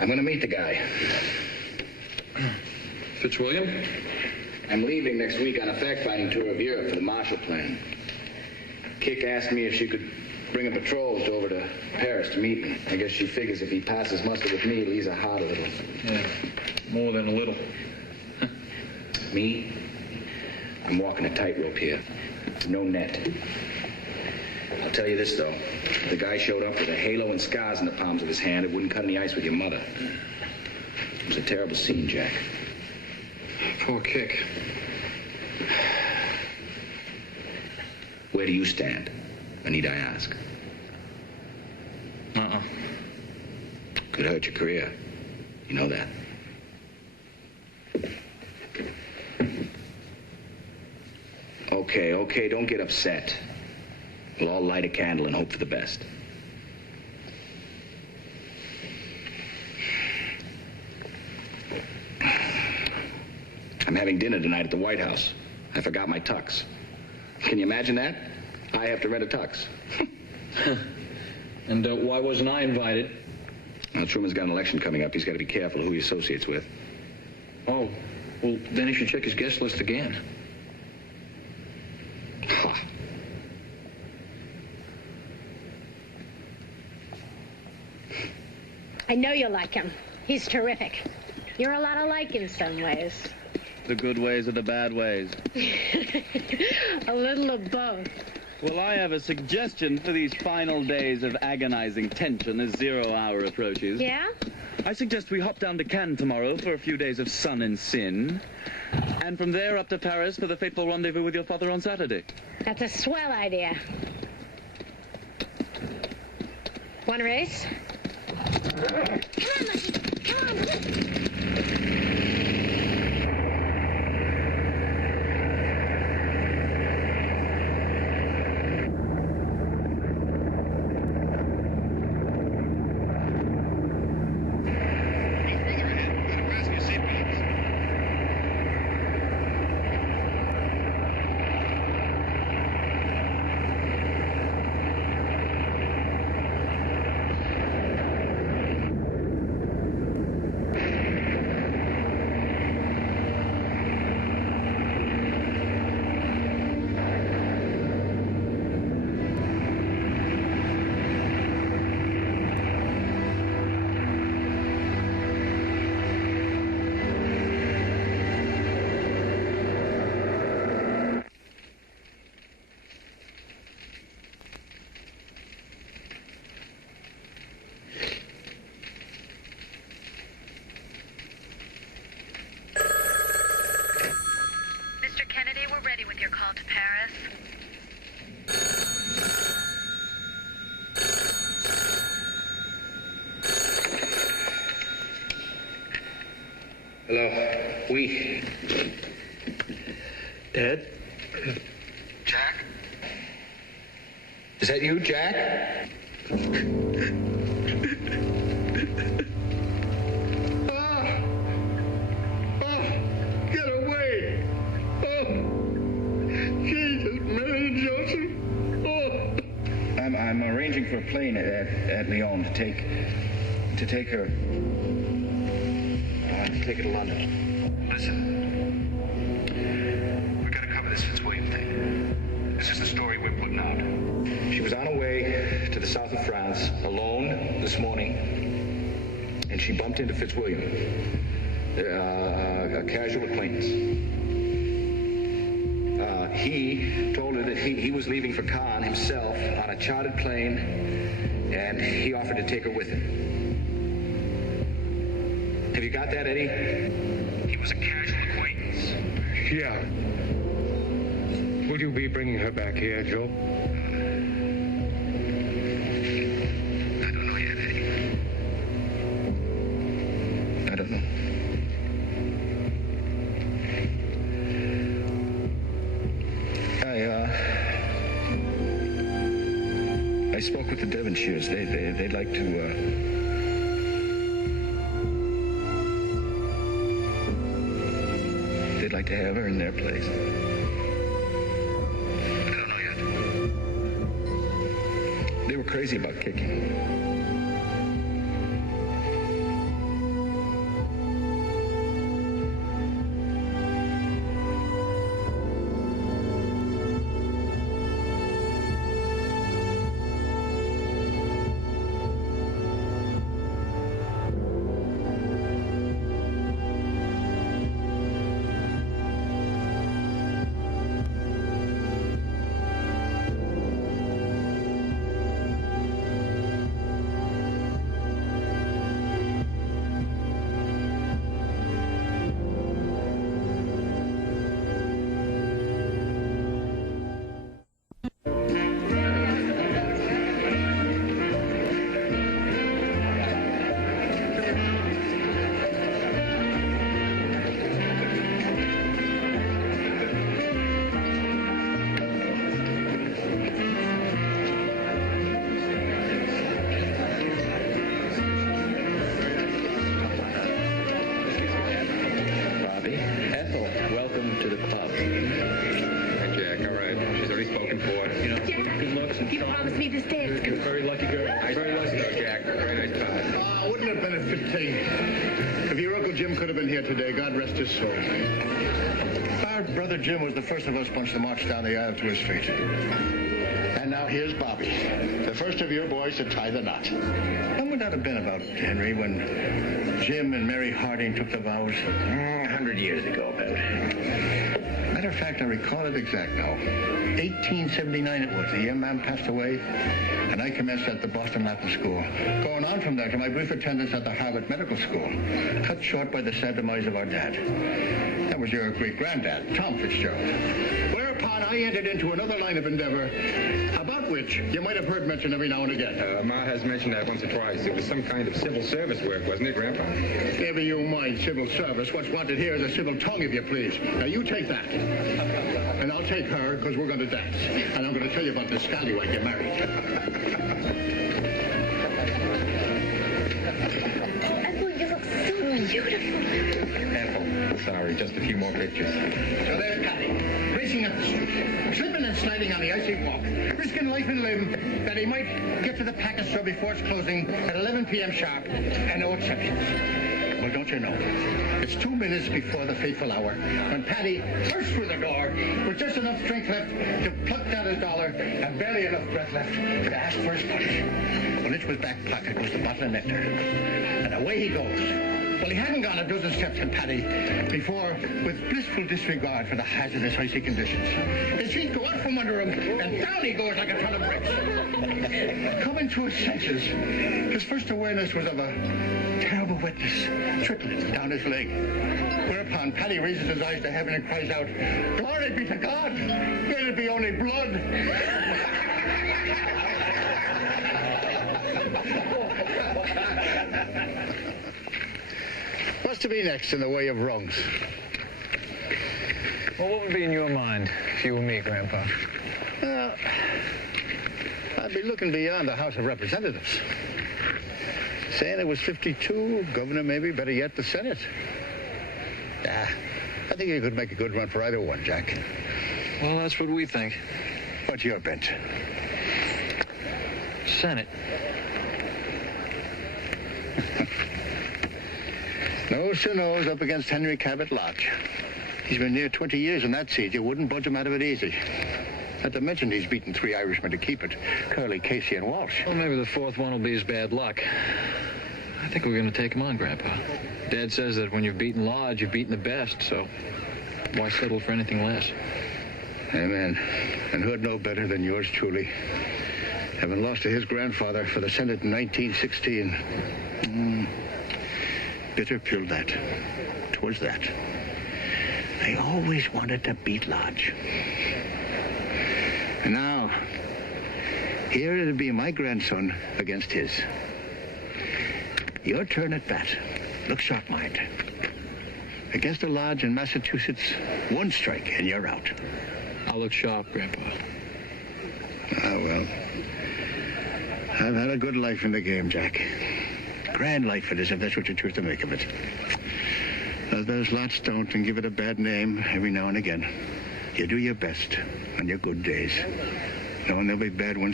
I'm going to meet the guy. Fitzwilliam? I'm leaving next week on a fact-finding tour of Europe for the Marshall Plan. Kik asked me if she could bring a betrothed over to Paris to meet me. I guess she figures if he passes muster with me, he'll ease her heart a little. Yeah, more than a little. Me? I'm walking a tightrope here. No net. I'll tell you this, though. If the guy showed up with a halo and scars in the palms of his hand, it wouldn't cut any ice with your mother. It was a terrible scene, Jack. Poor Kik. Where do you stand? Or need I ask? Could hurt your career. You know that. Okay, don't get upset. We'll all light a candle and hope for the best. I'm having dinner tonight at the White House. I forgot my tux. Can you imagine that? I have to rent a tux. And why wasn't I invited? Now, Truman's got an election coming up. He's got to be careful who he associates with. Oh, well, then he should check his guest list again. Ha. I know you like him. He's terrific. You're a lot alike in some ways. The good ways or the bad ways? A little of both. Well, I have a suggestion for these final days of agonizing tension as 0 hour approaches. Yeah? I suggest we hop down to Cannes tomorrow for a few days of sun and sin. And from there up to Paris for the fateful rendezvous with your father on Saturday. That's a swell idea. Want a race? Come on, Lucky. Come on. Hello. We. Dad? Jack? Is that you, Jack? Get away! Jesus, Mary Joseph! I'm arranging for a plane at Lyon to take her. Take her to London. Listen, we gotta cover this Fitzwilliam thing. This is the story we're putting out. She was on her way to the south of France, alone this morning, and she bumped into Fitzwilliam, a casual acquaintance. He told her that he was leaving for Cannes himself on a chartered plane, and he offered to take her with him. Have you got that, Eddie? He was a casual acquaintance. Yeah. Will you be bringing her back here, Joe? I don't know yet, Eddie. I don't know. I spoke with the Devonshires. They'd like to, They'd like to have her in their place. I don't know yet. They were crazy about kicking. his dad's come. Very lucky girl. Very lucky, Jack. Very nice time. Wouldn't have been a fit thing. If your Uncle Jim could have been here today, God rest his soul. Our brother Jim was the first of us bunch to march down the aisle to his feet. And now here's Bobby, the first of your boys to tie the knot. When would that have been about, Henry, when Jim and Mary Harding took the vows? 100 years ago, about. Matter of fact, I recall it exact now. 1879 it was, the year Ma'am passed away, and I commenced at the Boston Latin School. Going on from there to my brief attendance at the Harvard Medical School, cut short by the sad demise of our dad. That was your great-granddad, Tom Fitzgerald. Whereupon I entered into another line of endeavor, about which you might have heard mentioned every now and again. Ma has mentioned that once or twice. It was some kind of civil service work, wasn't it, Grandpa? Never you mind civil service. What's wanted here is a civil tongue, if you please. Now, you take that. And I'll take her, because we're going to dance. And I'm going to tell you about the scallywag you married. Uncle, you look so beautiful. Ethel, sorry, just a few more pictures. So there's Patty, racing up the street, slipping and sliding on the icy walk, risking life and limb that he might get to the package store before it's closing at 11 p.m. sharp, and no exceptions. Well, don't you know, it's 2 minutes before the fateful hour when Paddy burst through the door with just enough strength left to pluck out his dollar and barely enough breath left to ask for his punch. Well, into his back pocket goes the bottle of nectar, and away he goes. Well, he hadn't gone a dozen steps in Paddy before, with blissful disregard for the hazardous icy conditions, his feet go out from under him, and down he goes like a ton of bricks. Coming to his senses, his first awareness was of a terrible wetness trickling down his leg. Whereupon Paddy raises his eyes to heaven and cries out, "Glory be to God! Let it be only blood!" What's to be next in the way of wrongs? Well, what would be in your mind if you were me, Grandpa? I'd be looking beyond the House of Representatives. Saying it was 52, governor maybe, better yet, the Senate. I think you could make a good run for either one, Jack. Well, that's what we think. What's your bent? Senate. Nose to nose up against Henry Cabot Lodge. He's been near 20 years in that seat. You wouldn't budge him out of it easy. Not to mention he's beaten 3 Irishmen to keep it. Curly, Casey, and Walsh. Well, maybe the fourth one will be his bad luck. I think we're going to take him on, Grandpa. Dad says that when you've beaten Lodge, you've beaten the best, so why settle for anything less? Amen. And who'd know better than yours truly? Having lost to his grandfather for the Senate in 1916. Bitter pill that. 'Twas that. I always wanted to beat Lodge. And now, here it'll be my grandson against his. Your turn at bat. Look sharp, mind. Against the Lodge in Massachusetts, 1 strike and you're out. I'll look sharp, Grandpa. Well, I've had a good life in the game, Jack. Grand life it is, if that's what you choose to make of it. Others lots don't and give it a bad name every now and again. You do your best on your good days, knowing there'll be bad ones